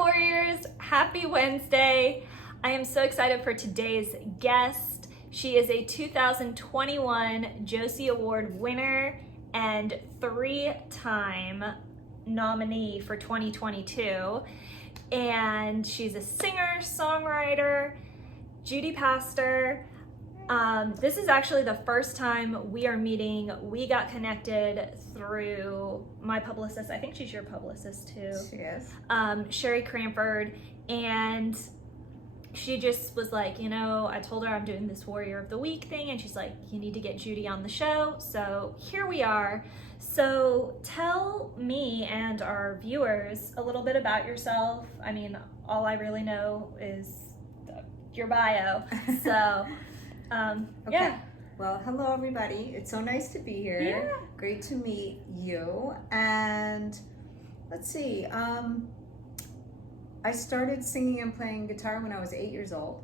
Warriors, happy Wednesday. I am so excited for today's guest. She is a 2021 Josie Award winner and 3-time nominee for 2022. And she's a singer, songwriter, Judy Paster. This is actually the first time we are meeting. We got connected through my publicist. I think she's your publicist too. She is. Sherry Cranford. And she just was like, I told her I'm doing this Warrior of the Week thing. And she's like, you need to get Judy on the show. So here we are. So tell me and our viewers a little bit about yourself. I mean, all I really know is your bio. So... Okay. Yeah. Well, hello everybody. It's so nice to be here. Yeah. Great to meet you. And let's see. I started singing and playing guitar when I was 8 years old.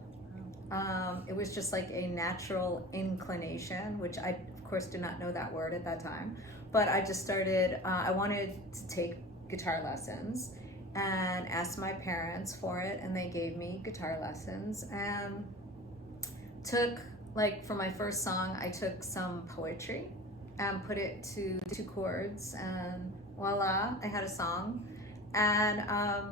It was just like a natural inclination, which I, of course, did not know that word at that time. But I just started. I wanted to take guitar lessons and asked my parents for it, and they gave me guitar lessons and took. Like for my first song, I took some poetry and put it to 2 chords, and voila, I had a song. And I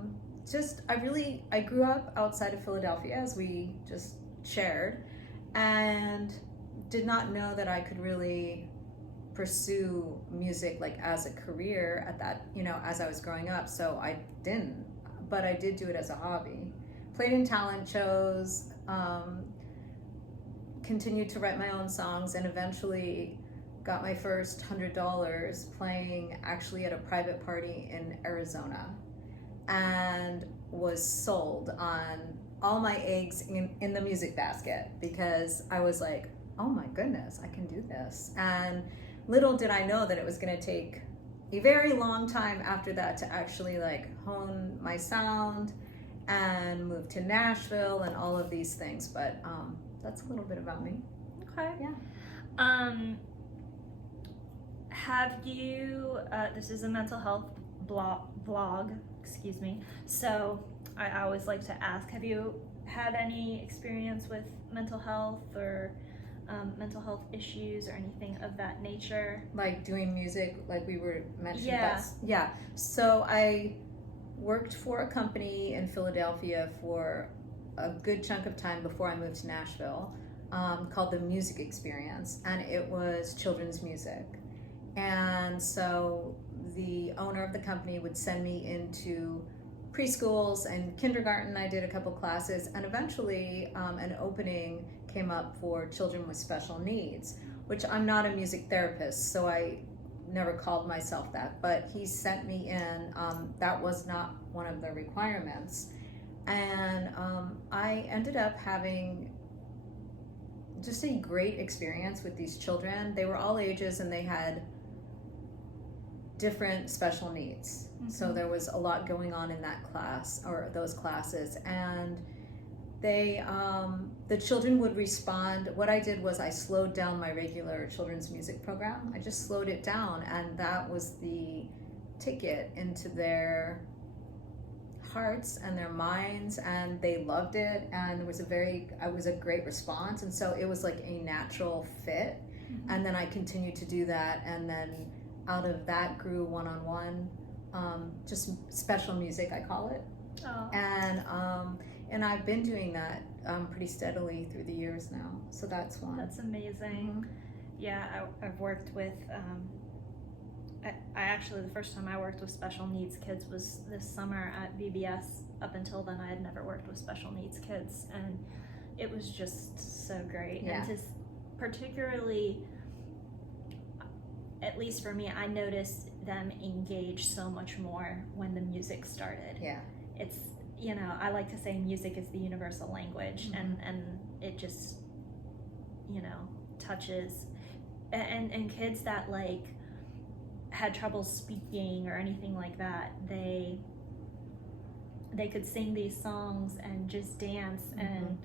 grew up outside of Philadelphia, as we just shared, and did not know that I could really pursue music like as a career at that, as I was growing up. So I didn't, but I did do it as a hobby. Played in talent shows, continued to write my own songs, and eventually got my first $100 playing actually at a private party in Arizona, and was sold on all my eggs in the music basket, because I was like, oh my goodness, I can do this. And little did I know that it was going to take a very long time after that to actually like hone my sound and move to Nashville and all of these things. But that's a little bit about me. Okay. Yeah. Have you, this is a mental health vlog, excuse me. So I always like to ask, have you had any experience with mental health or mental health issues or anything of that nature? Like doing music, like we were mentioning. Yeah. Yeah. So I worked for a company in Philadelphia for a good chunk of time before I moved to Nashville, called the Music Experience, and it was children's music. And so the owner of the company would send me into preschools and kindergarten. I did a couple classes, and eventually an opening came up for children with special needs, which I'm not a music therapist, so I never called myself that, but he sent me in. That was not one of the requirements. And I ended up having just a great experience with these children. They were all ages, and they had different special needs. Mm-hmm. So there was a lot going on in that class, or those classes. And they, the children would respond. What I did was I slowed down my regular children's music program. I just slowed it down, and that was the ticket into their hearts and their minds, and they loved it, and it was a great response, and so it was like a natural fit. Mm-hmm. And then I continued to do that, and then out of that grew one-on-one, just special music, I call it. Oh. And I've been doing that pretty steadily through the years now, so that's one. That's amazing. Mm-hmm. Yeah, I've worked with I actually, the first time I worked with special needs kids was this summer at VBS. Up until then, I had never worked with special needs kids, and it was just so great. Yeah. And just particularly, at least for me, I noticed them engage so much more when the music started. Yeah. It's, I like to say music is the universal language. Mm-hmm. and it just, touches, and kids that like had trouble speaking or anything like that, they could sing these songs and just dance. Mm-hmm. And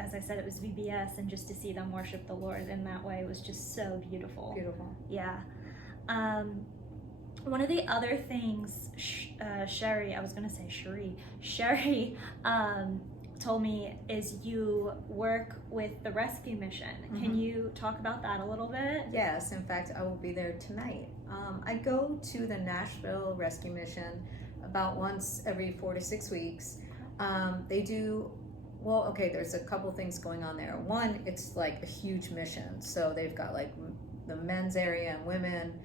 as I said, it was VBS, and just to see them worship the Lord in that way was just so beautiful. Beautiful. Yeah. One of the other things Sherry, I was gonna say Cherie. Sherry told me is you work with the rescue mission. Can you talk about that a little bit? Yes, in fact, I will be there tonight. I go to the Nashville Rescue Mission about once every 4 to 6 weeks. They do, well, okay, there's a couple things going on there. One, it's like a huge mission. So they've got like the men's area and women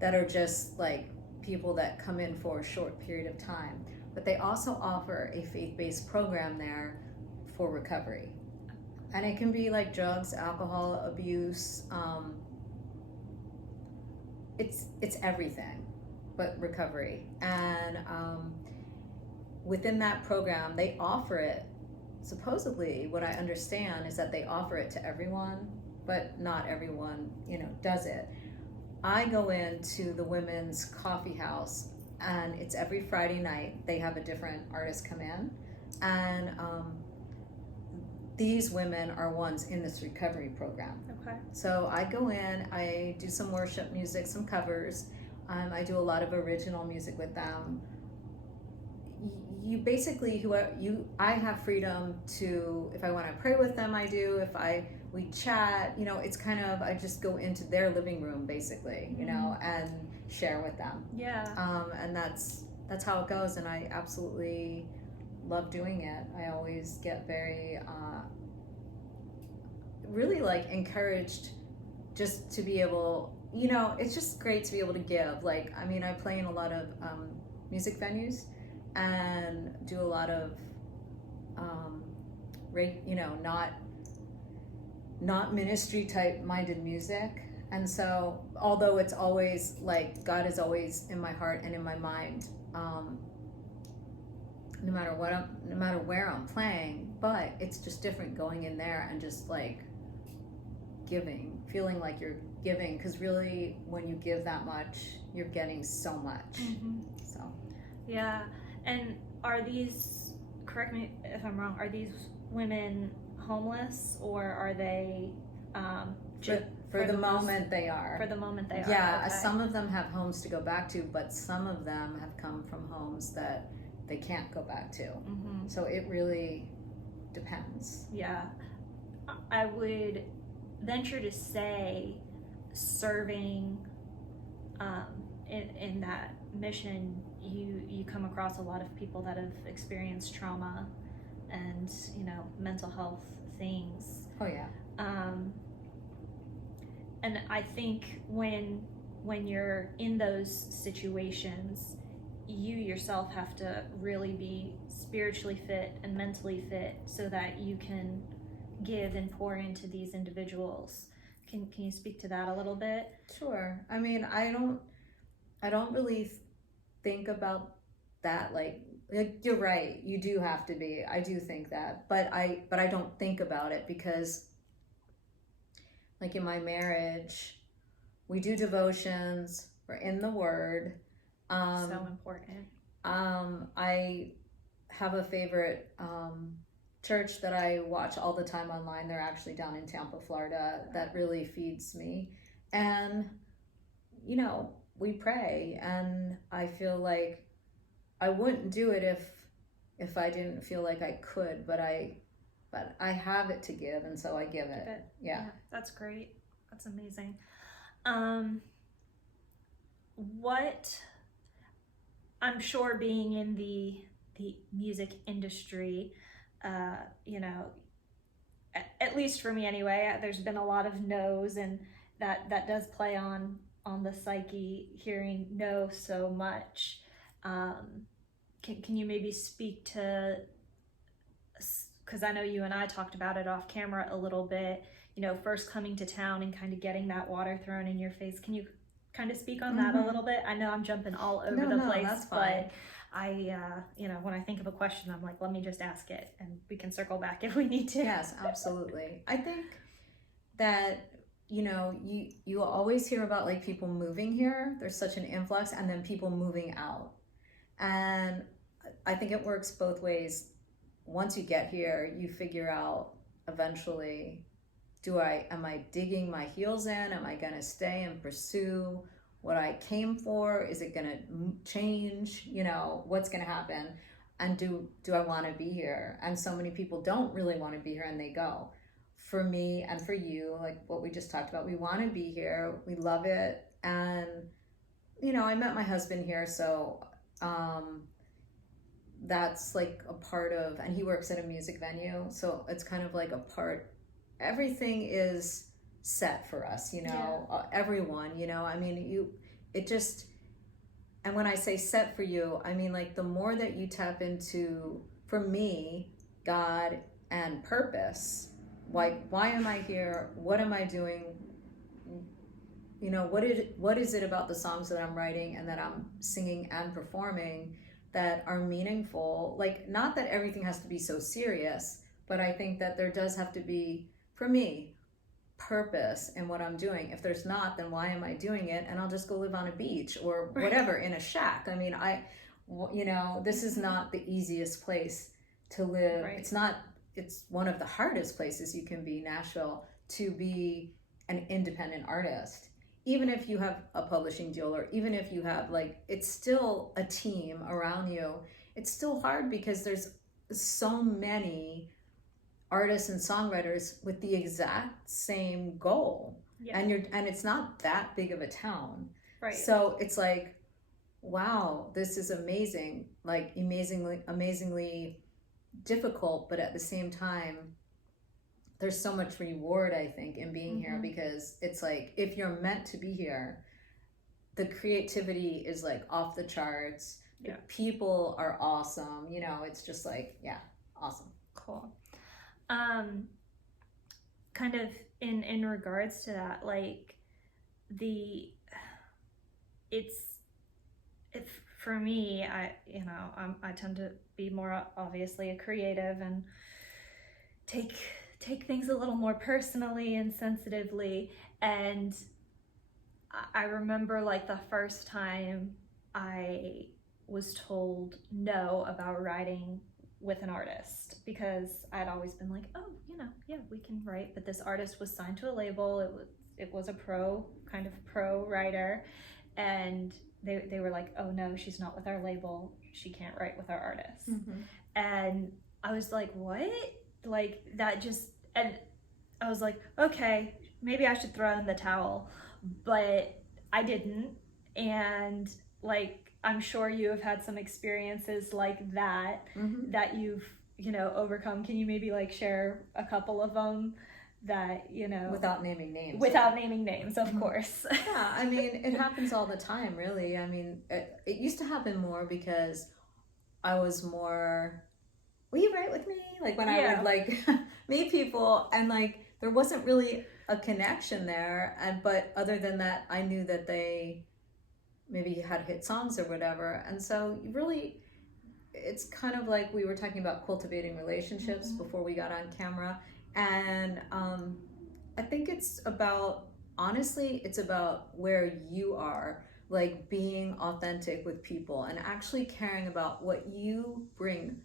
that are just like people that come in for a short period of time. But they also offer a faith-based program there for recovery. And it can be like drugs, alcohol abuse. It's everything but recovery. And within that program, they offer it, supposedly, what I understand is that they offer it to everyone, but not everyone, does it. I go into the women's coffee house, and it's every Friday night. They have a different artist come in, and these women are ones in this recovery program. Okay. So I go in, I do some worship music, some covers. I do a lot of original music with them. You basically, I have freedom to, if I want to pray with them, I do. We chat, it's kind of, I just go into their living room basically, and share with them. Yeah. And that's how it goes, and I absolutely love doing it. I always get very, really like encouraged just to be able, it's just great to be able to give. Like, I play in a lot of music venues and do a lot of, not ministry type minded music. And so, although it's always like God is always in my heart and in my mind, no matter where I'm playing, but it's just different going in there and just like giving, feeling like you're giving, because really when you give that much, you're getting so much. So yeah. And are these, correct me if I'm wrong, are these women homeless, or are they for the moment they are. For the moment they are. Yeah, okay. Some of them have homes to go back to, but some of them have come from homes that they can't go back to. So it really depends. Yeah. I would venture to say serving in that mission, you come across a lot of people that have experienced trauma and mental health things. Oh yeah. And I think when you're in those situations, you yourself have to really be spiritually fit and mentally fit so that you can give and pour into these individuals. Can you speak to that a little bit? Sure. I don't really think about that like you're right, you do have to be. I do think that, but I don't think about it because like in my marriage, we do devotions, we're in the Word. So important. I have a favorite church that I watch all the time online. They're actually down in Tampa, Florida. That really feeds me. And, we pray, and I feel like I wouldn't do it if I didn't feel like I could, but I have it to give, and so I give it. Yeah. That's great. That's amazing. What, I'm sure being in the music industry, at least for me anyway, there's been a lot of no's, and that does play on the psyche, hearing no so much. Can you maybe speak to, because I know you and I talked about it off camera a little bit, first coming to town and kind of getting that water thrown in your face. Can you kind of speak on that a little bit? I know I'm jumping all over the place, that's fine. but I, when I think of a question, I'm like, let me just ask it, and we can circle back if we need to. Yes, absolutely. I think that, you always hear about like people moving here. There's such an influx, and then people moving out. And I think it works both ways. Once you get here, you figure out eventually, am I digging my heels in? Am I going to stay and pursue? what I came for? Is it going to change? You know, what's going to happen? And do I want to be here? And so many people don't really want to be here and they go. For me and for you, like what we just talked about, we want to be here. We love it. And, you know, I met my husband here. So that's like a part of, and he works at a music venue. So it's kind of like a part, everything is set for us, you know, everyone, you know, I mean, and when I say set for you, I mean, like the more that you tap into, for me, God and purpose, like, why am I here? What am I doing? You know, what is it about the songs that I'm writing and that I'm singing and performing that are meaningful? Like, not that everything has to be so serious, but I think that there does have to be, for me, purpose in what I'm doing. If there's not, then why am I doing it? And I'll just go live on a beach or whatever in a shack. I mean, you know, this is not the easiest place to live. Right. It's one of the hardest places you can be, Nashville, to be an independent artist. Even if you have a publishing deal, or even if you have, like, it's still a team around you. It's still hard because there's so many artists and songwriters with the exact same goal. Yeah. And it's not that big of a town. Right. So it's like, wow, this is amazing, like amazingly difficult, but at the same time, there's so much reward, I think, in being here, because it's like, if you're meant to be here, the creativity is like off the charts. Yeah. People are awesome. You know, it's just like, yeah, awesome. Cool. Kind of in regards to that, like for me, I tend to be more obviously a creative and take things a little more personally and sensitively. And I remember, like, the first time I was told no about writing with an artist, because I'd always been like, oh, you know, yeah, we can write, but this artist was signed to a label. It was a pro writer, and they were like, oh no, she's not with our label, she can't write with our artist. And I was like, what? Like, that just, and I was like, okay, maybe I should throw in the towel, but I didn't. And, like, I'm sure you have had some experiences like that, that you've, you know, overcome. Can you maybe, like, share a couple of them that, you know... Without naming names. Without naming names, of course. Yeah, I mean, it happens all the time, really. I mean, it used to happen more because I was more, will you write with me? Like, when I would, like, meet people, and, like, there wasn't really a connection there. But other than that, I knew that they maybe had hit songs or whatever. And so really, it's kind of like we were talking about cultivating relationships before we got on camera. And I think it's about, honestly, it's about where you are, like being authentic with people and actually caring about what you bring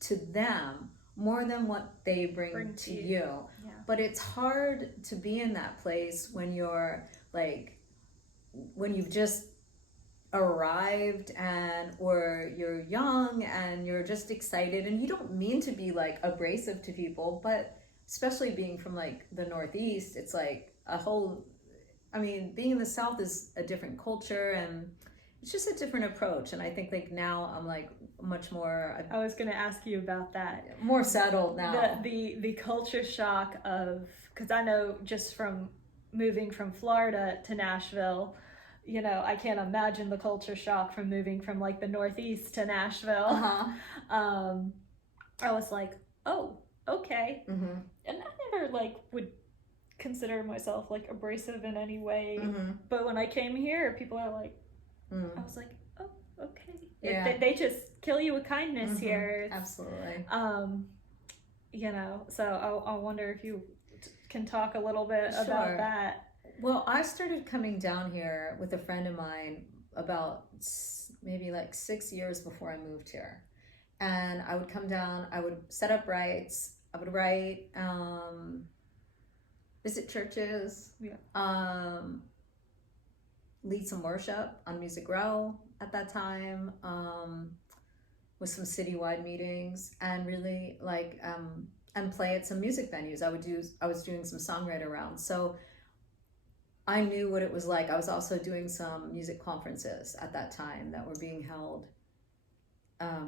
to them more than what they bring to you. Yeah. But it's hard to be in that place when you're like, when you've just arrived or you're young and you're just excited, and you don't mean to be like abrasive to people, but especially being from like the Northeast, it's like a whole, I mean, being in the South is a different culture and it's just a different approach. And I think like now I'm like much more, I was going to ask you about that, more settled now. The culture shock of, because I know just from moving from Florida to Nashville, you know, I can't imagine the culture shock from moving from like the Northeast to Nashville. I was like, oh, okay. And I never like would consider myself like abrasive in any way. But when I came here, people are like, I was like, oh, okay. Yeah. They just kill you with kindness here. Absolutely. You know, so I wonder if you can talk a little bit about that. Well, I started coming down here with a friend of mine about maybe like 6 years before I moved here. And I would come down, I would set up rights, I would write, visit churches, lead some worship on Music Row at that time, with some citywide meetings, and really like and play at some music venues. I was doing some songwriter rounds, so I knew what it was like. I was also doing some music conferences at that time that were being held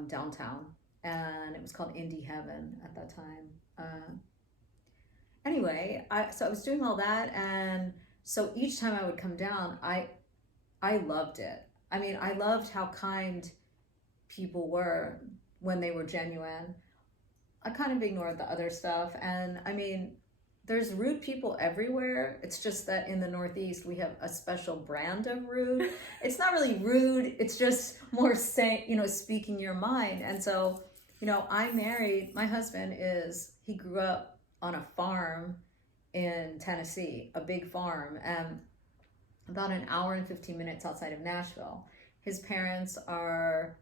downtown, and it was called Indie Heaven at that time. Anyway, so I was doing all that, and so each time I would come down, I loved it. I mean, I loved how kind people were when they were genuine. I kind of ignored the other stuff, and I mean, there's rude people everywhere. It's just that in the Northeast, we have a special brand of rude. It's not really rude. It's just more saying, speaking your mind. And so, my husband he grew up on a farm in Tennessee, a big farm, and about an hour and 15 minutes outside of Nashville. His parents are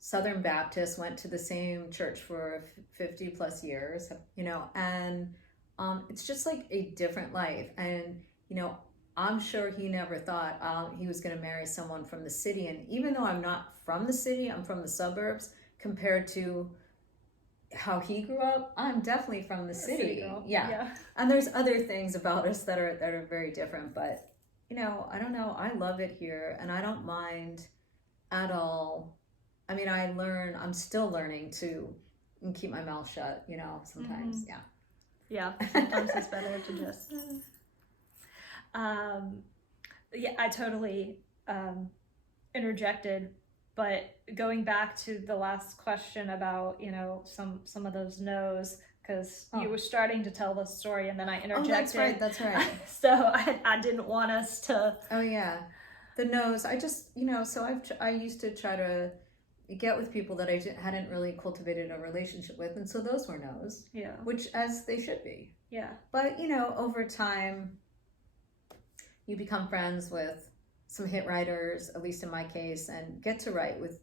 Southern Baptists, went to the same church for 50 plus years, and it's just like a different life. And, I'm sure he never thought he was going to marry someone from the city. And even though I'm not from the city, I'm from the suburbs, compared to how he grew up, I'm definitely from the city. Yeah. And there's other things about us that are very different, but I don't know. I love it here, and I don't mind at all. I mean, I'm still learning to keep my mouth shut, sometimes. Mm-hmm. Yeah, sometimes it's better to just I totally interjected, but going back to the last question about some of those no's, because you were starting to tell the story and then I interjected. That's right. So I didn't want us to. Oh yeah, the no's. I just so I used to try to get with people that I hadn't really cultivated a relationship with, and so those were no's. Yeah. Which, as they should be. Yeah. But over time, you become friends with some hit writers, at least in my case, and get to write with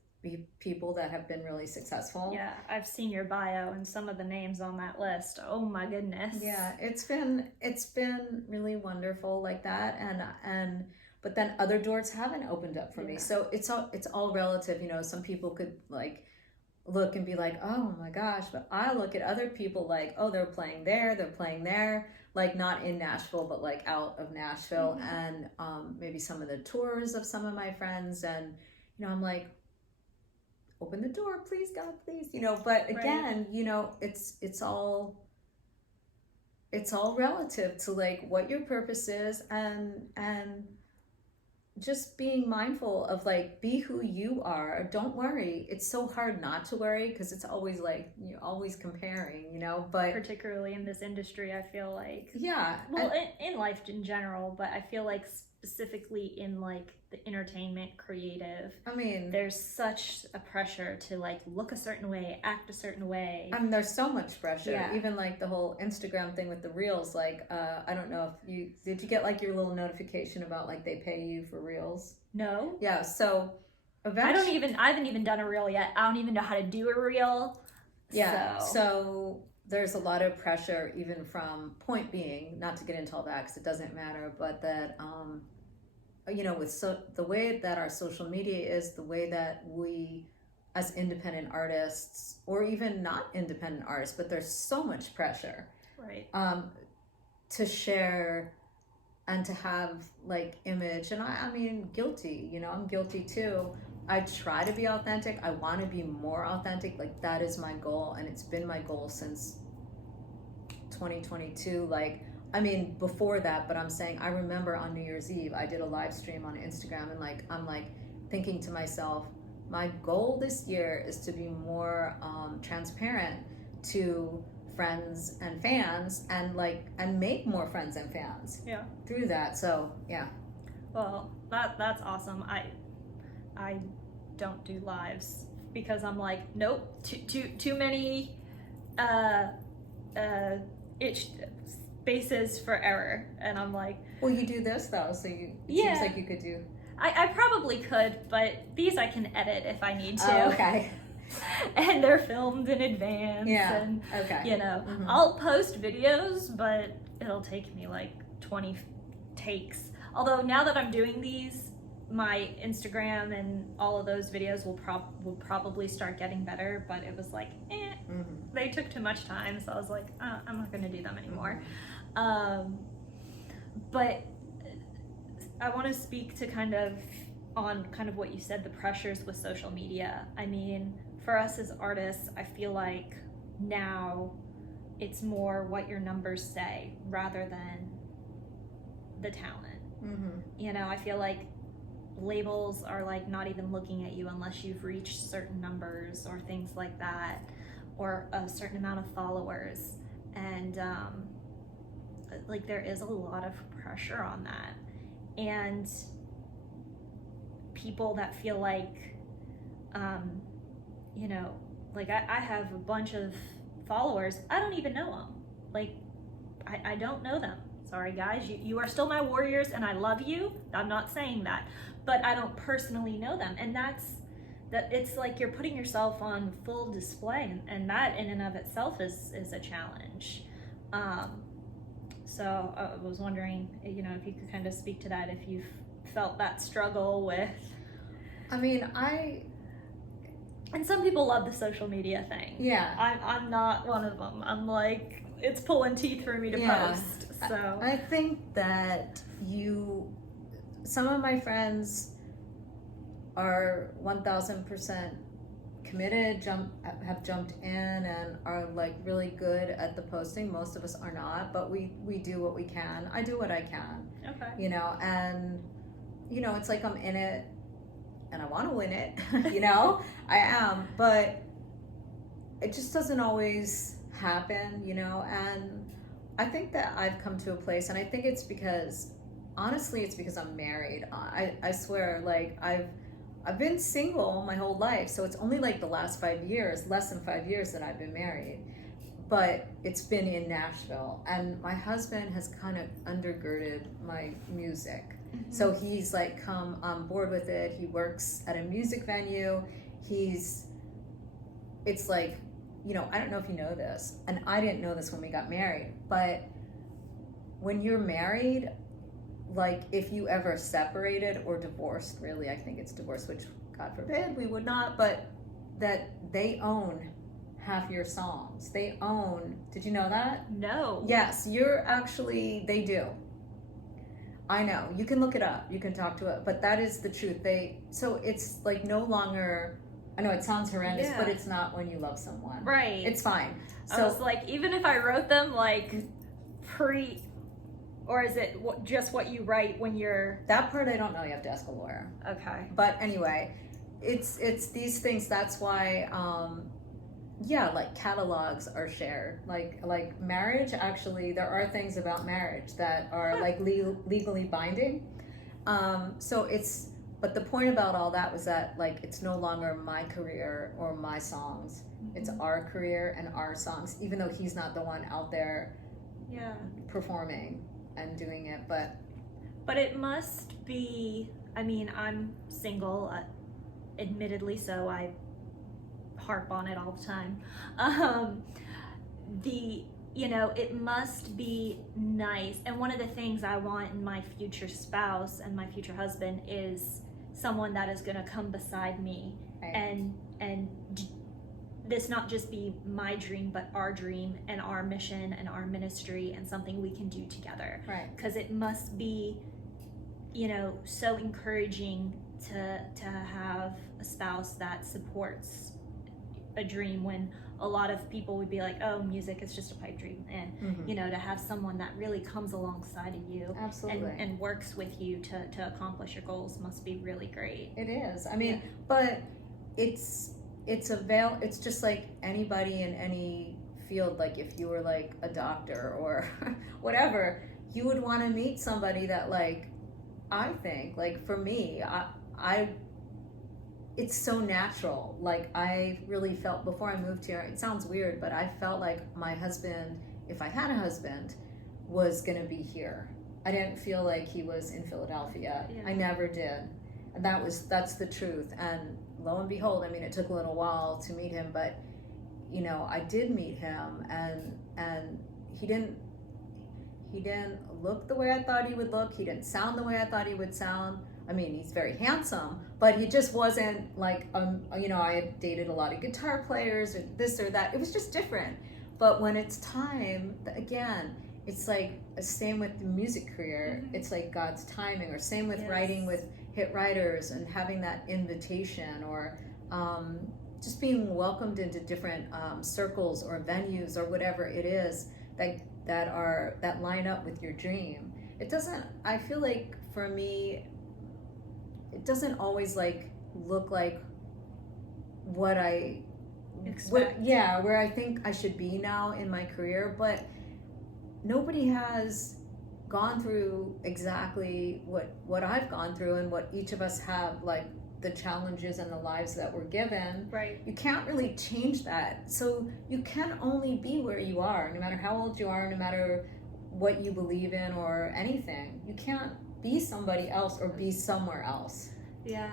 people that have been really successful. Yeah, I've seen your bio and some of the names on that list. Oh my goodness. Yeah, it's been really wonderful like that, and but then other doors haven't opened up for me. So it's all relative. Some people could like look and be like, oh my gosh, but I look at other people like, oh, they're playing there, like not in Nashville, but like out of Nashville, and maybe some of the tours of some of my friends, and I'm like, open the door, please, God, please, but again, it's all relative to like what your purpose is, and just being mindful of like, be who you are. Don't worry. It's so hard not to worry, because it's always like you're always comparing, but particularly in this industry, I feel like, well, in life in general, but I feel like specifically in like the entertainment creative, I mean, there's such a pressure to like look a certain way, act a certain way. I mean, there's so much pressure. Even like the whole Instagram thing with the reels, like I don't know if did you get like your little notification about like they pay you for reels? No. Yeah, so eventually I haven't even done a reel yet. I don't even know how to do a reel. Yeah. So there's a lot of pressure, even from, point being, not to get into all that because it doesn't matter, but that with the way that our social media is, the way that we as independent artists, or even not independent artists, but there's so much pressure, right, to share and to have like image, and I mean, guilty, I'm guilty too. I try to be authentic. I want to be more authentic. Like, that is my goal, and it's been my goal since 2022. Like, I mean, before that, but I'm saying, I remember on New Year's Eve, I did a live stream on Instagram, and like, I'm like thinking to myself, my goal this year is to be more transparent to friends and fans, and make more friends and fans through that. So yeah. Well, that's awesome. I don't do lives because I'm like, nope, too many spaces for error, and I'm like, well, you do this though, so it seems like you could do. I probably could, but these I can edit if I need to. Oh, okay. And they're filmed in advance. Yeah. And okay. Mm-hmm. I'll post videos, but it'll take me like 20 takes. Although now that I'm doing these my Instagram and all of those videos will probably start getting better, but it was like, they took too much time, so I was like, I'm not gonna do them anymore. But I want to speak to kind of what you said, the pressures with social media. I mean, for us as artists, I feel like now it's more what your numbers say rather than the talent. You know, I feel like labels are like not even looking at you unless you've reached certain numbers or things like that, or a certain amount of followers. And like there is a lot of pressure on that. And people that feel like, you know, like I have a bunch of followers, I don't even know them. Like, I don't know them. Sorry guys, you are still my warriors and I love you. I'm not saying that, but I don't personally know them. And that it's like you're putting yourself on full display, and that in and of itself is a challenge. So I was wondering, you know, if you could kind of speak to that, if you've felt that struggle with. I mean, and some people love the social media thing. Yeah. I'm not one of them. I'm like, it's pulling teeth for me to post. So I think that some of my friends are 1000% committed, have jumped in and are like really good at the posting. Most of us are not, but we do what we can. I do what I can. Okay. You know, and you know, it's like I'm in it and I want to win it. You know, I am, but it just doesn't always happen, you know. And I think that I've come to a place, and I think it's because, honestly, it's because I'm married. I swear, like I've been single my whole life, so it's only like the last 5 years, less than 5 years, that I've been married. But it's been in Nashville, and my husband has kind of undergirded my music. So he's like come on board with it. He works at a music venue. It's like, you know, I don't know if you know this, and I didn't know this when we got married, but when you're married, like if you ever separated or divorced, really, I think it's divorce, which God forbid we would not, but that they own half your songs. They own, did you know that? No. Yes, they do. I know, you can look it up, you can talk to it, but that is the truth. So it's like no longer, I know it sounds horrendous, but it's not when you love someone. Right. It's fine. So, I was like, even if I wrote them like or is it just what you write when you're... That part I don't know, you have to ask a lawyer. Okay. But anyway, it's these things, that's why, like catalogs are shared. Like marriage, actually, there are things about marriage that are like legally binding. But the point about all that was that like it's no longer my career or my songs. It's our career and our songs, even though he's not the one out there performing and doing it. But it must be, I mean, I'm single, admittedly, so I harp on it all the time. You know, it must be nice. And one of the things I want in my future spouse and my future husband is someone that is going to come beside me and this not just be my dream, but our dream and our mission and our ministry and something we can do together. Right. Because it must be, you know, so encouraging to have a spouse that supports a dream when a lot of people would be like, oh, music is just a pipe dream. And, you know, to have someone that really comes alongside of you and works with you to accomplish your goals must be really great. It is. I mean, but it's just like anybody in any field. Like if you were like a doctor or whatever, you would want to meet somebody that, like, I think, like for me, it's so natural. Like I really felt before I moved here, it sounds weird, but I felt like my husband, if I had a husband, was gonna be here. I didn't feel like he was in Philadelphia. I never did. And that's the truth. And lo and behold, I mean, it took a little while to meet him, but you know, I did meet him, and he didn't look the way I thought he would look. He didn't sound the way I thought he would sound. I mean, he's very handsome, but he just wasn't like, you know, I had dated a lot of guitar players or this or that. It was just different. But when it's time, again, it's like same with the music career. Mm-hmm. It's like God's timing, or same with Yes. writing with hit writers and having that invitation, or just being welcomed into different circles or venues or whatever it is that line up with your dream. It doesn't, I feel like for me, it doesn't always like look like what I Expect. where I think I should be now in my career, but nobody has gone through exactly what I've gone through, and what each of us have, like the challenges and the lives that we're given. Right. You can't really change that. So you can only be where you are, no matter how old you are, no matter what you believe in or anything. You can't be somebody else or be somewhere else. Yeah.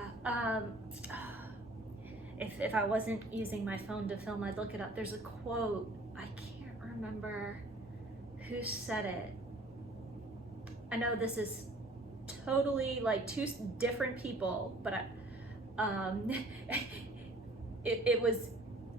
If I wasn't using my phone to film, I'd look it up. There's a quote. I can't remember who said it. I know this is totally like two different people, but it was,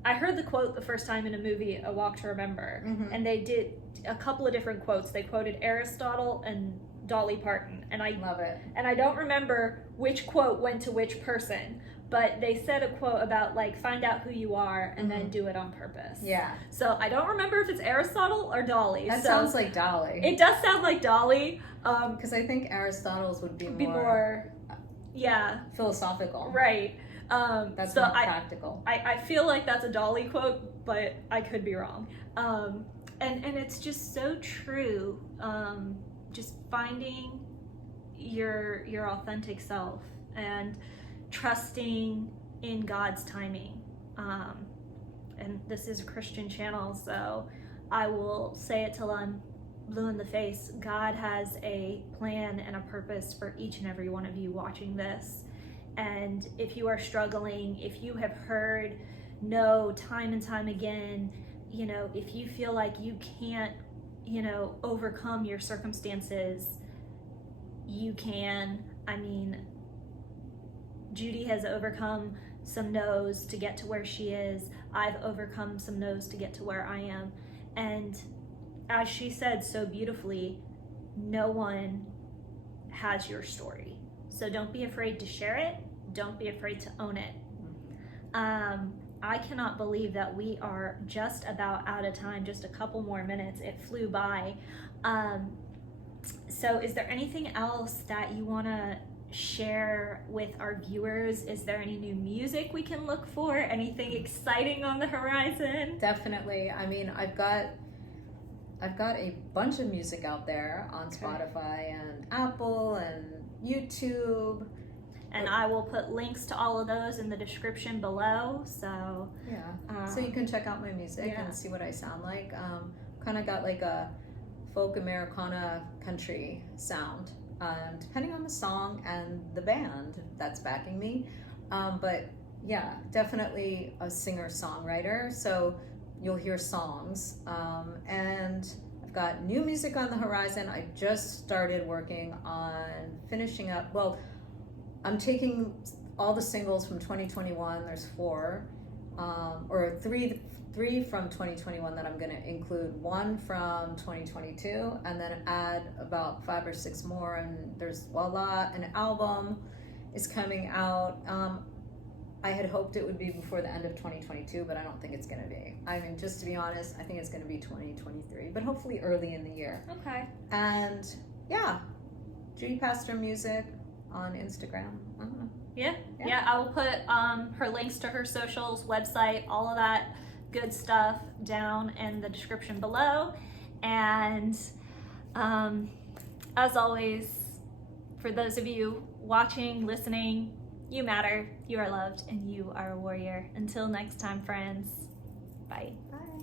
I heard the quote the first time in a movie, A Walk to Remember, Mm-hmm. and they did a couple of different quotes. They quoted Aristotle and Dolly Parton, and I Love it. and I don't remember which quote went to which person, but they said a quote about like, find out who you are and then do it on purpose. Yeah. So I don't remember if it's Aristotle or Dolly. That So sounds like Dolly. it does sound like Dolly. Because I think Aristotle's would be More, yeah, philosophical. right. That's so more practical. I feel like that's a Dolly quote, but I could be wrong. And it's just so true. Just finding your authentic self and trusting in God's timing. And this is a Christian channel, so I will say it till I'm blue in the face. God has a plan and a purpose for each and every one of you watching this. And if you are struggling, if you have heard no time and time again, you know, if you feel like you can't, you know, overcome your circumstances, you can. I mean, Judy has overcome some no's to get to where she is. I've overcome some no's to get to where I am. And as she said so beautifully, no one has your story. So don't be afraid to share it. Don't be afraid to own it. I cannot believe that we are just about out of time, just a couple more minutes. It flew by. So is there anything else that you want to share with our viewers? Is there any new music we can look for? Anything exciting on the horizon? Definitely. I mean, I've got a bunch of music out there on Spotify and Apple and YouTube. And I will put links to all of those in the description below. So yeah, so you can check out my music and see what I sound like. Kind of got like a folk Americana country sound, depending on the song and the band that's backing me. But yeah, definitely a singer-songwriter. So you'll hear songs. And I've got new music on the horizon. I just started working on finishing up. Well, I'm taking all the singles from 2021. There's 4, or three from 2021 that I'm going to include. 1 from 2022, and then add about 5 or 6 more. And there's voila, an album is coming out. I had hoped it would be before the end of 2022, but I don't think it's going to be. I mean, just to be honest, I think it's going to be 2023, but hopefully early in the year. Okay. And yeah, Judy Paster Music on Instagram. Yeah, I will put her links to her socials, website, all of that good stuff down in the description below. And as always, for those of you watching, listening, you matter, you are loved, and you are a warrior. Until next time, friends, bye. Bye.